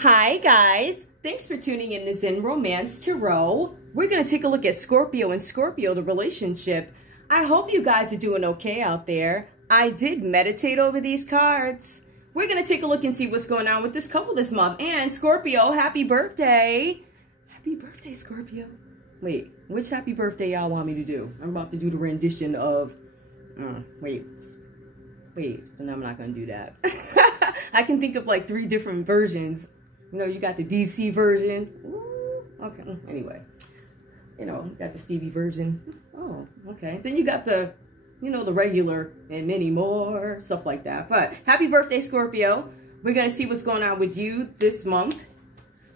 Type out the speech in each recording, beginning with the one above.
Hi guys, thanks for tuning in to Zen Romance Tarot. We're going to take a look at Scorpio and Scorpio, the relationship. I hope you guys are doing okay out there. I did meditate over these cards. We're going to take a look and see what's going on with this couple this month. And Scorpio, happy birthday. Happy birthday, Scorpio. Wait, which happy birthday y'all want me to do? I'm about to do the rendition of... wait, then I'm not going to do that. I can think of like 3 different versions. You know, you got the DC version. Ooh, okay, anyway. You know, you got the Stevie version. Oh, okay. Then you got the, you know, the regular and many more, stuff like that. But happy birthday, Scorpio. We're going to see what's going on with you this month.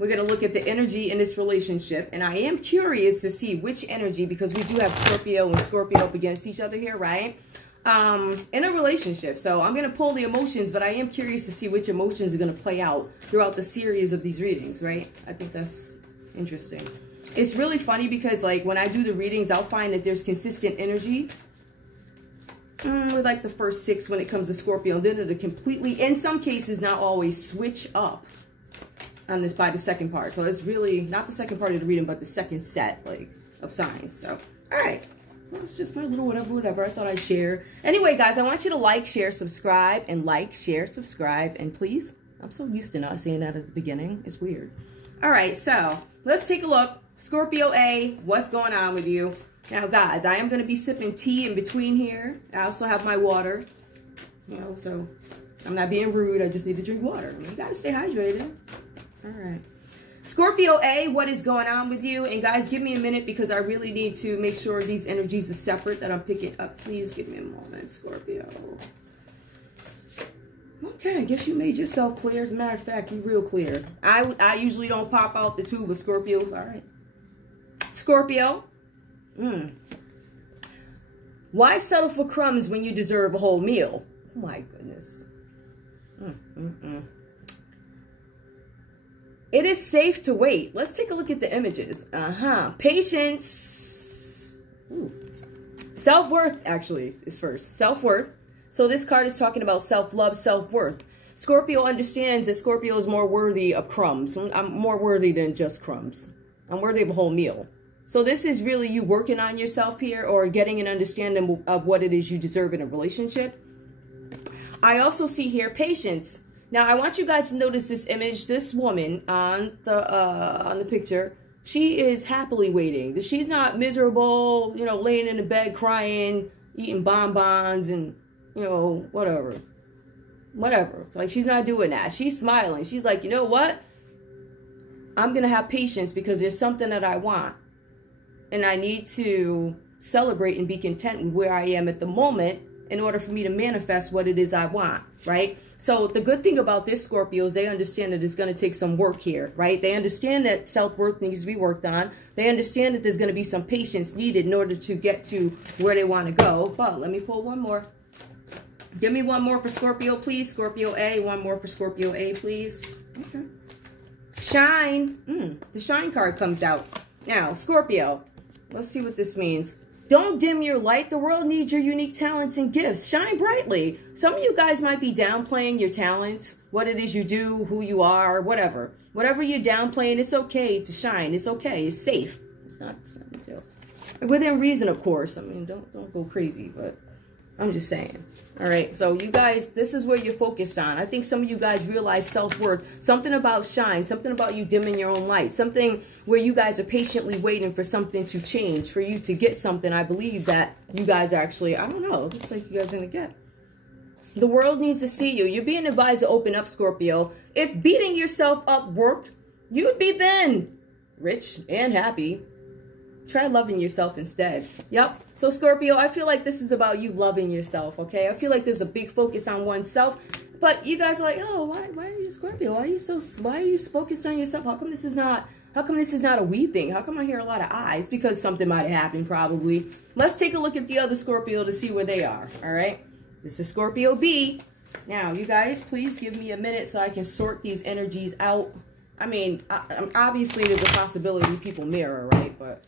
We're going to look at the energy in this relationship. And I am curious to see which energy, because we do have Scorpio and Scorpio up against each other here, right? In a relationship. So I'm going to pull the emotions, but I am curious to see which emotions are going to play out throughout the series of these readings, right? I think that's interesting. It's really funny because like when I do the readings, I'll find that there's consistent energy with like the first 6 when it comes to Scorpio. And then it'll completely, in some cases, not always, switch up on this by the second part. So it's really not the second part of the reading, but the second set like of signs. So, all right. Well, it's just my little whatever I thought I'd share. Anyway, guys, I want you to like, share, subscribe, and like, share, subscribe, and please, I'm so used to not saying that at the beginning. It's weird. All right, so let's take a look. Scorpio A, what's going on with you? Now, guys, I am going to be sipping tea in between here. I also have my water, you know, so I'm not being rude. I just need to drink water. You got to stay hydrated. All right. Scorpio A, what is going on with you? And guys, give me a minute because I really need to make sure these energies are separate that I'm picking up. Please give me a moment, Scorpio. Okay, I guess you made yourself clear. As a matter of fact, you're real clear. I usually don't pop out the tube of Scorpio. All right. Scorpio. Why settle for crumbs when you deserve a whole meal? Oh my goodness. It is safe to wait. Let's take a look at the images. Patience. Self-worth, actually, is first. Self-worth. So this card is talking about self-love, self-worth. Scorpio understands that Scorpio is more worthy of crumbs. I'm more worthy than just crumbs. I'm worthy of a whole meal. So this is really you working on yourself here or getting an understanding of what it is you deserve in a relationship. I also see here patience. Now, I want you guys to notice this image. This woman on the picture, she is happily waiting. She's not miserable, you know, laying in the bed crying, eating bonbons and, you know, whatever. Like, she's not doing that. She's smiling. She's like, you know what? I'm going to have patience because there's something that I want. And I need to celebrate and be content with where I am at the moment in order for me to manifest what it is I want, right? So the good thing about this, Scorpio, is they understand that it's going to take some work here, right? They understand that self-worth needs to be worked on. They understand that there's going to be some patience needed in order to get to where they want to go. But let me pull one more. Give me one more for Scorpio, please. Scorpio A. One more for Scorpio A, please. Okay. Shine. The shine card comes out. Now, Scorpio, let's see what this means. Don't dim your light. The world needs your unique talents and gifts. Shine brightly. Some of you guys might be downplaying your talents, what it is you do, who you are, whatever. Whatever you're downplaying, it's okay to shine. It's okay. It's safe. It's not a big deal. Within reason, of course. I mean, don't go crazy, but I'm just saying. All right, so you guys, this is where you're focused on. I think some of you guys realize self-worth, something about shine, something about you dimming your own light, something where you guys are patiently waiting for something to change, for you to get something. I believe that you guys actually, I don't know, it looks like you guys are going to get. The world needs to see you. You're being advised to open up, Scorpio. If beating yourself up worked, you'd be then rich and happy. Try loving yourself instead. Yep. So Scorpio, I feel like this is about you loving yourself, okay? I feel like there's a big focus on oneself, but you guys are like, oh, why are you Scorpio? Why are you focused on yourself? How come this is not a we thing? How come I hear a lot of I's? Because something might have happened probably. Let's take a look at the other Scorpio to see where they are, all right? This is Scorpio B. Now, you guys, please give me a minute so I can sort these energies out. I mean, obviously there's a possibility people mirror, right? But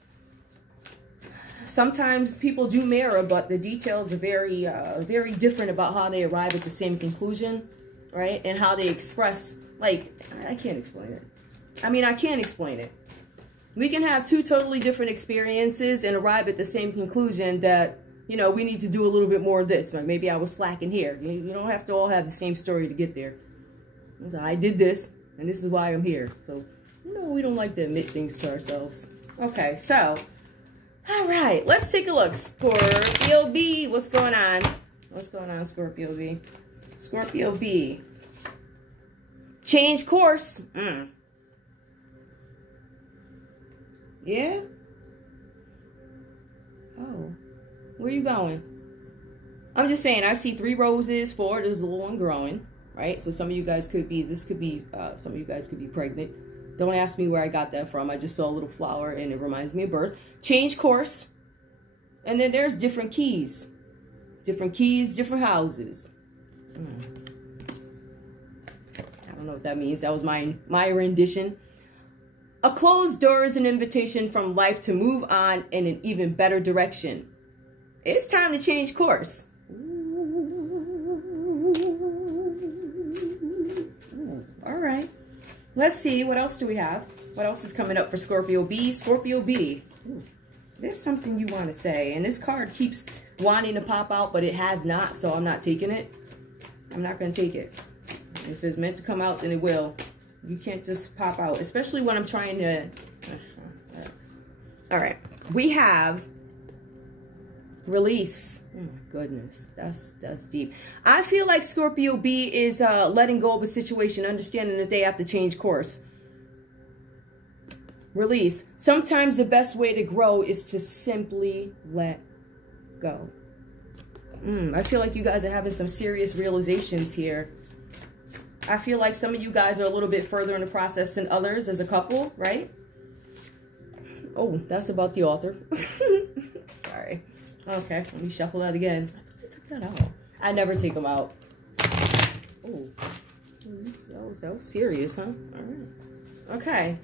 sometimes people do mirror, but the details are very different about how they arrive at the same conclusion, right? And how they express Like, I can't explain it. I mean, I can't explain it. We can have two totally different experiences and arrive at the same conclusion that, you know, we need to do a little bit more of this. But maybe I was slacking here. You don't have to all have the same story to get there. I did this, and this is why I'm here. So, you know, we don't like to admit things to ourselves. Okay, so, all right, let's take a look. Scorpio B, what's going on? What's going on, Scorpio B? Scorpio B. Change course. Yeah? Oh. Where you going? I'm just saying, I see 3 roses, 4, there's a little one growing, right? So some of you guys could be, some of you guys could be pregnant. Don't ask me where I got that from. I just saw a little flower and it reminds me of birth. Change course. And then there's different keys. Different keys, different houses. I don't know what that means. That was my rendition. A closed door is an invitation from life to move on in an even better direction. It's time to change course. Ooh, all right. Let's see. What else do we have? What else is coming up for Scorpio B? Scorpio B. Ooh, there's something you want to say. And this card keeps wanting to pop out, but it has not. So I'm not taking it. I'm not going to take it. If it's meant to come out, then it will. You can't just pop out, especially when I'm trying to... All right. We have release. Oh, my goodness. That's deep. I feel like Scorpio B is letting go of a situation, understanding that they have to change course. Release. Sometimes the best way to grow is to simply let go. I feel like you guys are having some serious realizations here. I feel like some of you guys are a little bit further in the process than others as a couple, right? Oh, that's about the author. Sorry. Okay, let me shuffle that again. I thought I took that out. I never take them out. Oh, that was serious, huh? All right. Okay.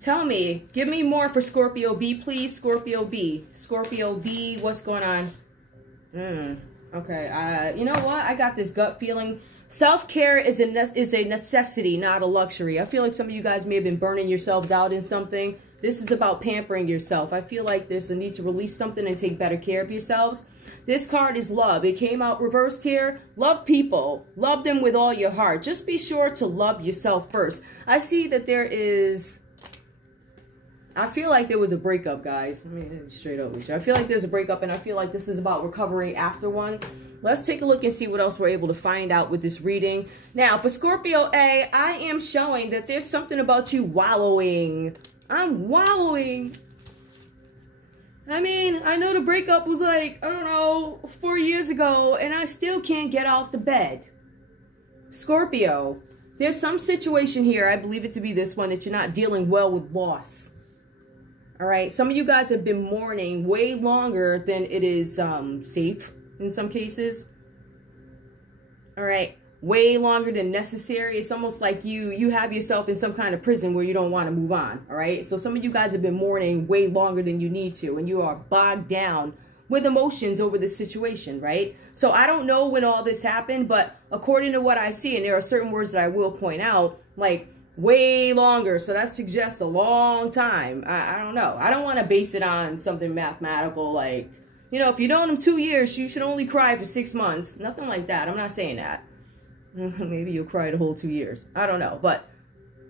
Tell me, give me more for Scorpio B, please. Scorpio B. Scorpio B, what's going on? Okay, you know what? I got this gut feeling. Self-care is a necessity, not a luxury. I feel like some of you guys may have been burning yourselves out in something. This is about pampering yourself. I feel like there's a need to release something and take better care of yourselves. This card is love. It came out reversed here. Love people. Love them with all your heart. Just be sure to love yourself first. I see that there is... I feel like there was a breakup, guys. I mean, straight up with you. I feel like there's a breakup, and I feel like this is about recovering after one. Let's take a look and see what else we're able to find out with this reading. Now, for Scorpio A, I am showing that there's something about you wallowing. I'm wallowing. I mean, I know the breakup was like, I don't know, 4 years ago, and I still can't get out the bed. Scorpio, there's some situation here, I believe it to be this one, that you're not dealing well with loss. All right, some of you guys have been mourning way longer than it is safe in some cases. All right, way longer than necessary. It's almost like you have yourself in some kind of prison where you don't want to move on. All right, so some of you guys have been mourning way longer than you need to, and you are bogged down with emotions over this situation, right? So I don't know when all this happened, but according to what I see, and there are certain words that I will point out, like way longer, so that suggests a long time. I don't know. I don't want to base it on something mathematical like, you know, if you known them 2 years, you should only cry for 6 months. Nothing like that. I'm not saying that. Maybe you'll cry the whole 2 years. I don't know. But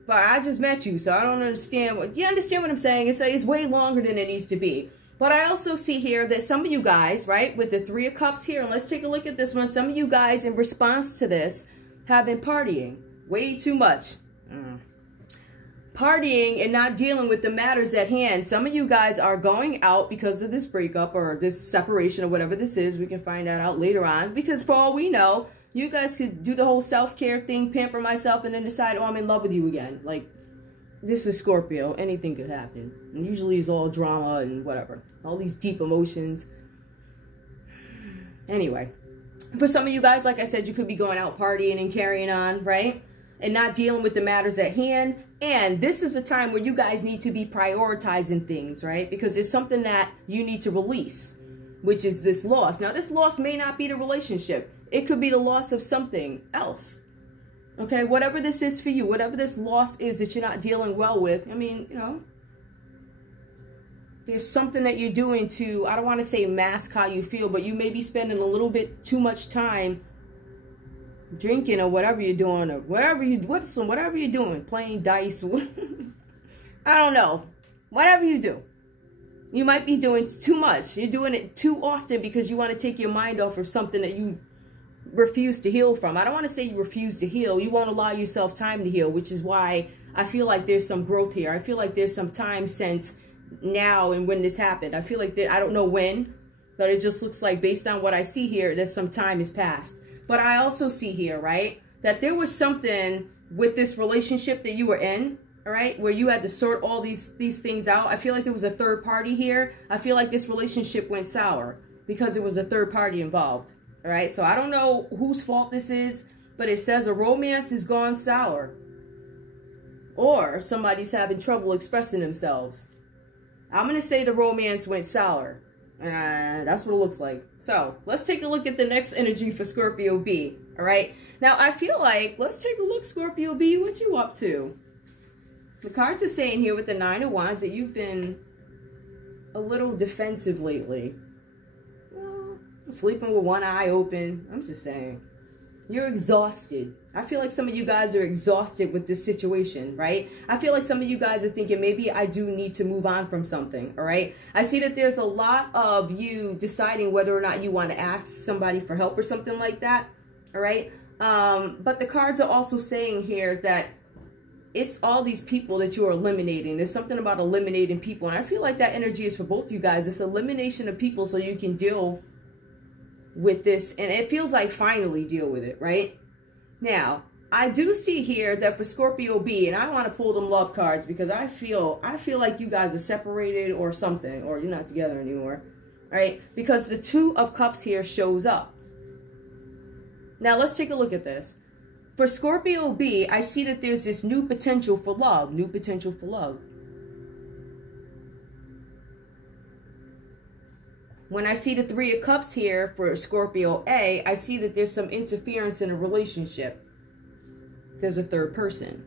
I just met you, so I don't understand what... You understand what I'm saying? It's way longer than it needs to be. But I also see here that some of you guys, right, with the 3 of Cups here, and let's take a look at this one. Some of you guys, in response to this, have been partying way too much. Partying and not dealing with the matters at hand. Some of you guys are going out because of this breakup or this separation or whatever this is. We can find that out later on, because for all we know, you guys could do the whole self-care thing, pamper myself, and then decide, oh, I'm in love with you again. Like, this is Scorpio. Anything could happen. And usually it's all drama and whatever. All these deep emotions. Anyway, for some of you guys, like I said, you could be going out partying and carrying on, right? And not dealing with the matters at hand. And this is a time where you guys need to be prioritizing things, right? Because there's something that you need to release, which is this loss. Now, this loss may not be the relationship. It could be the loss of something else. Okay, whatever this is for you, whatever this loss is that you're not dealing well with, I mean, you know, there's something that you're doing to, I don't want to say mask how you feel, but you may be spending a little bit too much time drinking or whatever you're doing, or whatever you're doing, playing dice. I don't know. Whatever you do. You might be doing too much. You're doing it too often because you want to take your mind off of something that you refuse to heal from. I don't want to say you refuse to heal. You won't allow yourself time to heal, which is why I feel like there's some growth here. I feel like there's some time since now and when this happened. I feel like I don't know when, but it just looks like based on what I see here, that some time has passed. But I also see here, right, that there was something with this relationship that you were in, all right, where you had to sort all these things out. I feel like there was a third party here. I feel like this relationship went sour because there was a third party involved. All right, so I don't know whose fault this is, but it says a romance has gone sour. Or somebody's having trouble expressing themselves. I'm going to say the romance went sour. That's what it looks like. So let's take a look at the next energy for Scorpio B. All right, now I feel like, let's take a look, Scorpio B, what you up to? The cards are saying here with the Nine of Wands that you've been a little defensive lately. Sleeping with one eye open. I'm just saying. You're exhausted. I feel like some of you guys are exhausted with this situation, right? I feel like some of you guys are thinking, maybe I do need to move on from something, all right? I see that there's a lot of you deciding whether or not you want to ask somebody for help or something like that, all right? But the cards are also saying here that it's all these people that you're eliminating. There's something about eliminating people. And I feel like that energy is for both you guys. It's elimination of people so you can deal with this, and it feels like finally deal with it, right? Now, I do see here that for Scorpio B, and I want to pull them love cards because I feel like you guys are separated or something, or you're not together anymore, right? Because the Two of Cups here shows up. Now, let's take a look at this. For Scorpio B, I see that there's this new potential for love, new potential for love. When I see the Three of Cups here for Scorpio A, I see that there's some interference in a relationship. There's a third person.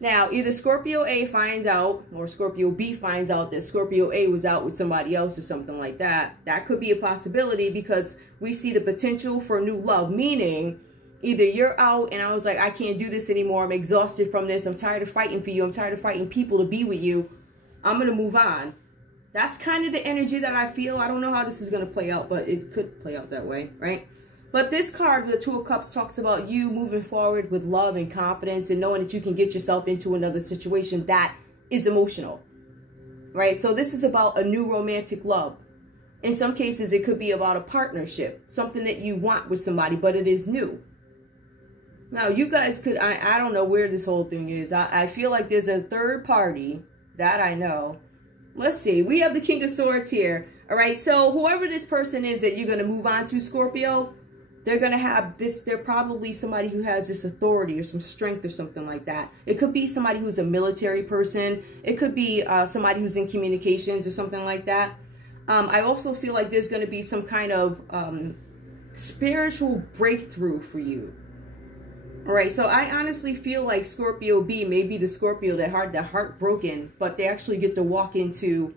Now, either Scorpio A finds out or Scorpio B finds out that Scorpio A was out with somebody else or something like that. That could be a possibility because we see the potential for new love, meaning either you're out and I was like, I can't do this anymore. I'm exhausted from this. I'm tired of fighting for you. I'm tired of fighting people to be with you. I'm going to move on. That's kind of the energy that I feel. I don't know how this is going to play out, but it could play out that way, right? But this card, the Two of Cups, talks about you moving forward with love and confidence and knowing that you can get yourself into another situation that is emotional, right? So this is about a new romantic love. In some cases, it could be about a partnership, something that you want with somebody, but it is new. Now, you guys could, I don't know where this whole thing is. I feel like there's a third party that I know. Let's see. We have the King of Swords here. All right. So whoever this person is that you're going to move on to, Scorpio, they're going to have this. They're probably somebody who has this authority or some strength or something like that. It could be somebody who's a military person. It could be somebody who's in communications or something like that. I also feel like there's going to be some kind of spiritual breakthrough for you. All right, so I honestly feel like Scorpio B may be the Scorpio that heartbroken, but they actually get to walk into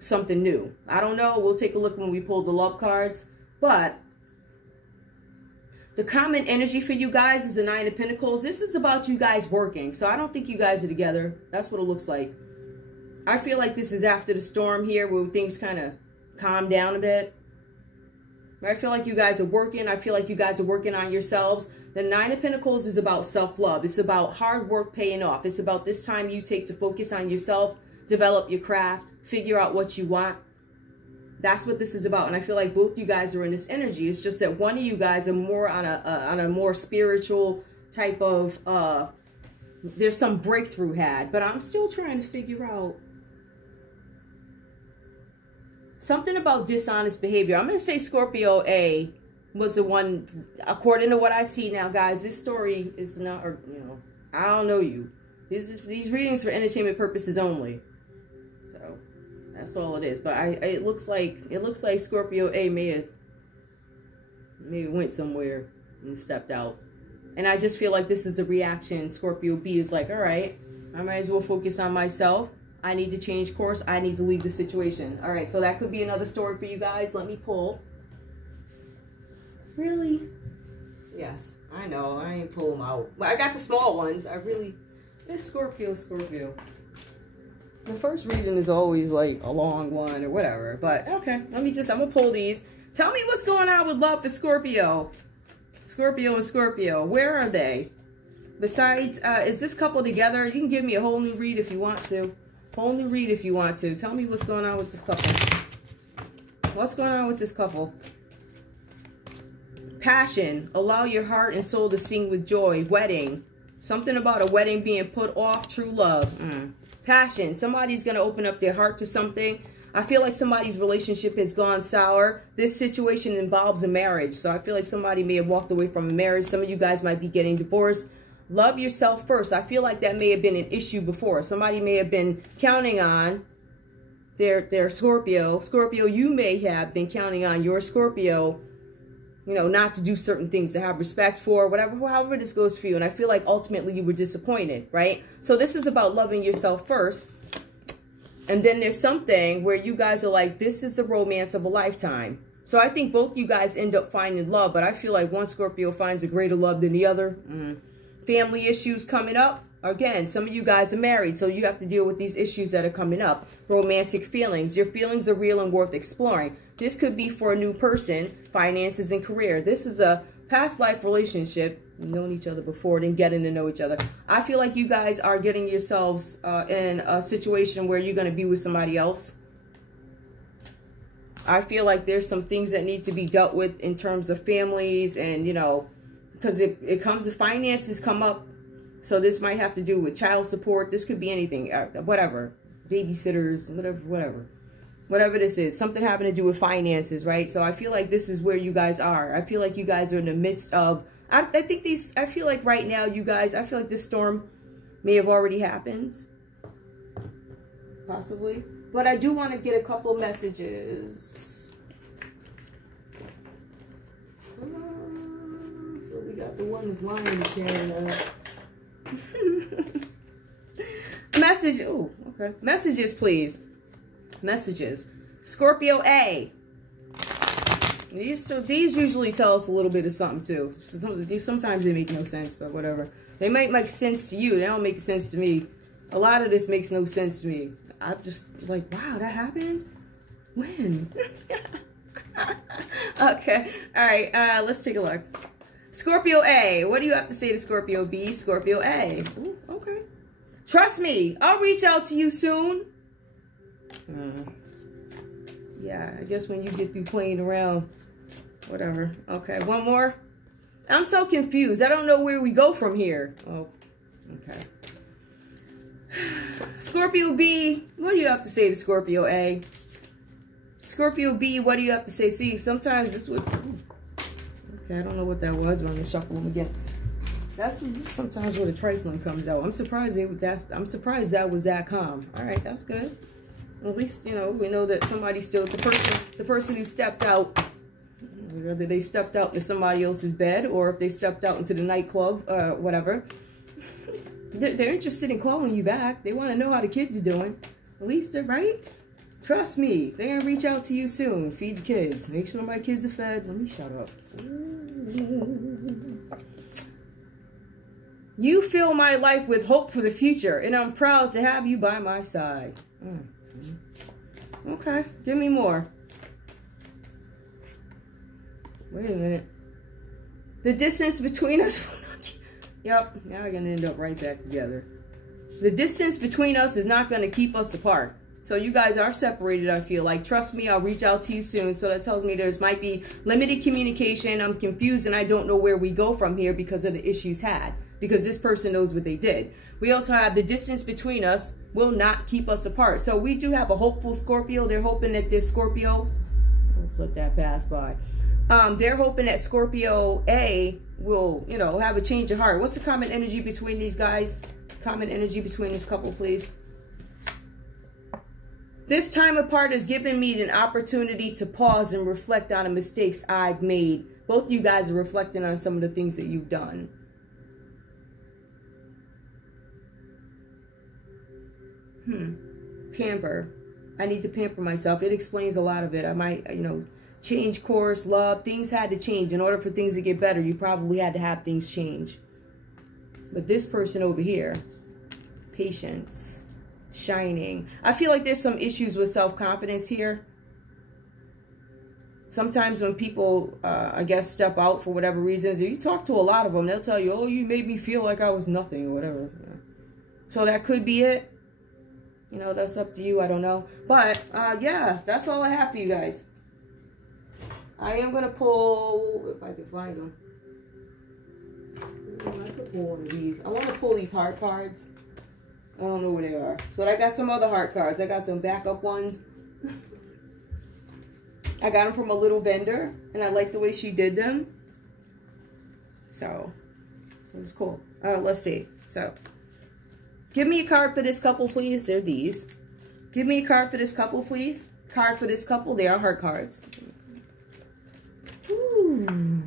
something new. I don't know. We'll take a look when we pull the love cards. But the common energy for you guys is the Nine of Pentacles. This is about you guys working. So I don't think you guys are together. That's what it looks like. I feel like this is after the storm here where things kind of calm down a bit. I feel like you guys are working. I feel like you guys are working on yourselves. The Nine of Pentacles is about self-love. It's about hard work paying off. It's about this time you take to focus on yourself, develop your craft, figure out what you want. That's what this is about. And I feel like both you guys are in this energy. It's just that one of you guys are more on a more spiritual type of, there's some breakthrough had. But I'm still trying to figure out something about dishonest behavior. I'm going to say Scorpio A was the one, according to what I see now, guys. This story is not, or, you know, I don't know you. These readings for entertainment purposes only. So that's all it is. But it looks like Scorpio A may have maybe went somewhere and stepped out. And I just feel like this is a reaction. Scorpio B is like, all right, I might as well focus on myself. I need to change course. I need to leave the situation. All right, so that could be another story for you guys. Let me pull. Really? Yes, I know. I ain't pull them out. But I got the small ones. It's Scorpio, Scorpio. The first reading is always like a long one or whatever. But okay, I'm going to pull these. Tell me what's going on with love for Scorpio. Scorpio and Scorpio. Where are they? Besides, is this couple together? You can give me a whole new read if you want to. Whole new read if you want to. Tell me what's going on with this couple. What's going on with this couple? Passion. Allow your heart and soul to sing with joy. Wedding. Something about a wedding being put off. True love. Passion. Somebody's going to open up their heart to something. I feel like somebody's relationship has gone sour. This situation involves a marriage. So I feel like somebody may have walked away from a marriage. Some of you guys might be getting divorced. Love yourself first. I feel like that may have been an issue before. Somebody may have been counting on their Scorpio. Scorpio, you may have been counting on your Scorpio, you know, not to do certain things, to have respect for, whatever, however this goes for you. And I feel like ultimately you were disappointed, right? So this is about loving yourself first. And then there's something where you guys are like, this is the romance of a lifetime. So I think both you guys end up finding love, but I feel like one Scorpio finds a greater love than the other. Family issues coming up. Again, some of you guys are married, so you have to deal with these issues that are coming up. Romantic feelings. Your feelings are real and worth exploring. This could be for a new person, finances and career. This is a past life relationship. You've known each other before, then getting to know each other. I feel like you guys are getting yourselves in a situation where you're going to be with somebody else. I feel like there's some things that need to be dealt with in terms of families and, you know, because it comes to finances come up. So this might have to do with child support. This could be anything, whatever, babysitters, whatever this is, something having to do with finances, right? So I feel like this is where you guys are. I feel like you guys are in the midst of, I feel like right now you guys, I feel like this storm may have already happened, possibly. But I do want to get a couple messages. Come on. So we got the ones lying in Canada. Message. Oh, okay. Messages, please. Messages. Scorpio A. These usually tell us a little bit of something too. Sometimes they make no sense, but whatever. They might make sense to you. They don't make sense to me. A lot of this makes no sense to me. I'm just like, wow, that happened? When? Okay. All right. Let's take a look. Scorpio A. What do you have to say to Scorpio B? Scorpio A. Ooh, okay. Trust me. I'll reach out to you soon. Yeah, I guess when you get through playing around, whatever. Okay, one more. I'm so confused. I don't know where we go from here. Oh, okay. Scorpio B, what do you have to say to Scorpio A? Scorpio B, what do you have to say? See, sometimes this would... Okay, I don't know what that was, but I'm going to shuffle them again. That's just sometimes where the trifling comes out. I'm surprised that was that calm. All right, that's good. At least, you know, we know that somebody still, the person who stepped out, whether they stepped out into somebody else's bed or if they stepped out into the nightclub, whatever. They're interested in calling you back. They want to know how the kids are doing. At least they're right. Trust me, they're going to reach out to you soon. Feed the kids. Make sure my kids are fed. Let me shut up. You fill my life with hope for the future, and I'm proud to have you by my side. Okay, give me more. Wait a minute. The distance between us... Yep, now we're going to end up right back together. The distance between us is not going to keep us apart. So you guys are separated, I feel like. Trust me, I'll reach out to you soon. So that tells me there's might be limited communication. I'm confused and I don't know where we go from here because of the issues had. Because this person knows what they did. We also have the distance between us will not keep us apart. So we do have a hopeful Scorpio. They're hoping that this Scorpio... Let's let that pass by. They're hoping that Scorpio A will, you know, have a change of heart. What's the common energy between these guys? Common energy between this couple, please. This time apart has given me an opportunity to pause and reflect on the mistakes I've made. both of you guys are reflecting on some of the things that you've done. Pamper. I need to pamper myself. It explains a lot of it. I might, you know, change course, love. Things had to change. In order for things to get better, you probably had to have things change. But this person over here, patience, shining. I feel like there's some issues with self-confidence here. Sometimes when people, I guess, step out for whatever reasons, if you talk to a lot of them, they'll tell you, oh, you made me feel like I was nothing or whatever. So that could be it. You know, that's up to you. I don't know. But, yeah, that's all I have for you guys. I am going to pull, if I can find them. I could pull one of these. I want to pull these heart cards. I don't know where they are. But I got some other heart cards. I got some backup ones. I got them from a little vendor. And I like the way she did them. So, it was cool. Let's see. So, give me a card for this couple, please. They're these. Give me a card for this couple, please. Card for this couple. They are heart cards. Ooh.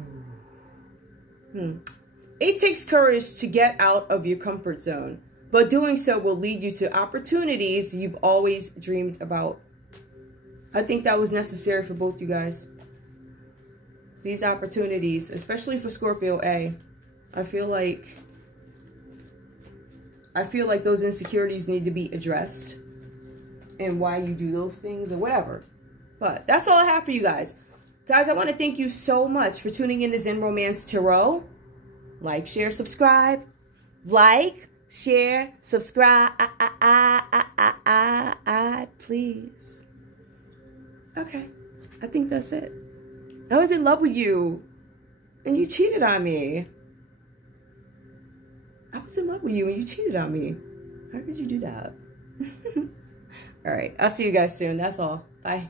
It takes courage to get out of your comfort zone, but doing so will lead you to opportunities you've always dreamed about. I think that was necessary for both you guys. These opportunities, especially for Scorpio A, I feel like those insecurities need to be addressed and why you do those things or whatever. But that's all I have for you guys. Guys, I want to thank you so much for tuning in to Zen Romance Tarot. Like, share, subscribe. Like, share, subscribe. Please. Okay. I think that's it. I was in love with you. And you cheated on me. I was in love with you and you cheated on me. How could you do that? All right. I'll see you guys soon. That's all. Bye.